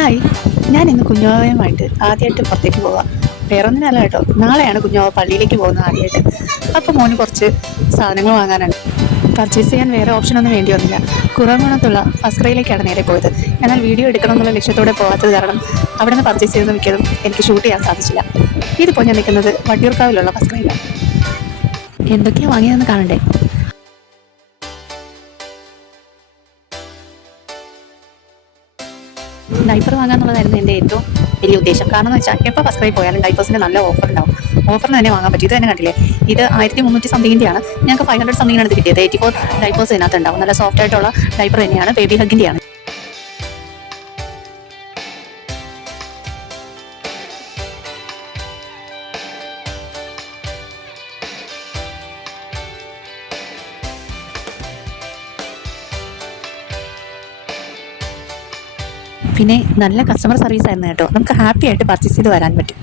Hi, ഞാൻ ഇന്ന് കുഞ്ഞുവാവയുമായിട്ട് ആദ്യമായിട്ട് പുറത്തേക്ക് പോവാം. വേറൊന്നിനല്ല കേട്ടോ, നാളെയാണ് കുഞ്ഞുവാവ പള്ളിയിലേക്ക് പോകുന്നത് ആദ്യമായിട്ട്. അപ്പോൾ മോന് കുറച്ച് സാധനങ്ങൾ വാങ്ങാനാണ്. പർച്ചേസ് ചെയ്യാൻ വേറെ ഓപ്ഷനൊന്നും വേണ്ടി വന്നില്ല. കുറവണത്തുള്ള ഫസ്ക്രയിലേക്കാണ് നേരെ പോയത്. എന്നാൽ വീഡിയോ എടുക്കണം എന്നുള്ള ലക്ഷ്യത്തോടെ പോകാത്തത് കാരണം അവിടെ നിന്ന് പർച്ചേസ് ചെയ്ത് മിക്കതും എനിക്ക് ഷൂട്ട് ചെയ്യാൻ സാധിച്ചില്ല. ഇതിപ്പോൾ ഞാൻ നിൽക്കുന്നത് വട്ടിയൂർക്കാവിലുള്ള ഫസ്ക്രയിലാണ്. എന്തൊക്കെയാണ് വാങ്ങിയതെന്ന് കാണണ്ടേ? ഡൈപ്പർ വാങ്ങാന്നുള്ളതായിരുന്നു എൻ്റെ ഏറ്റവും വലിയ ഉദ്ദേശം. കാരണം എന്ന് വെച്ചാൽ എപ്പോൾ ഫസ്റ്റ് പോയാലും ഡൈപ്പേഴ്സിന് നല്ല ഓഫർ ഉണ്ടാവും. ഓഫറിന് തന്നെ വാങ്ങാൻ പറ്റും. ഇത് തന്നെ കണ്ടില്ലേ, ഇത് 1300 സംതിങ്ങിൻ്റെയാണ്. ഞങ്ങൾക്ക് 500 സംതിങ്ങിനാണ് ഇത് കിട്ടിയത്. 84 ഡൈപ്പേഴ്സ് ഇതിനകത്ത് ഉണ്ടാവും. നല്ല സോഫ്റ്റ് ആയിട്ടുള്ള ഡൈപ്പർ തന്നെയാണ്, ബേബി ഹഗിൻ്റെയാണ്. പിന്നെ നല്ല കസ്റ്റമർ സർവീസ് ആയിരുന്നു കേട്ടോ. നമുക്ക് ഹാപ്പി ആയിട്ട് പർച്ചേസ് ചെയ്ത് വരാൻ പറ്റും.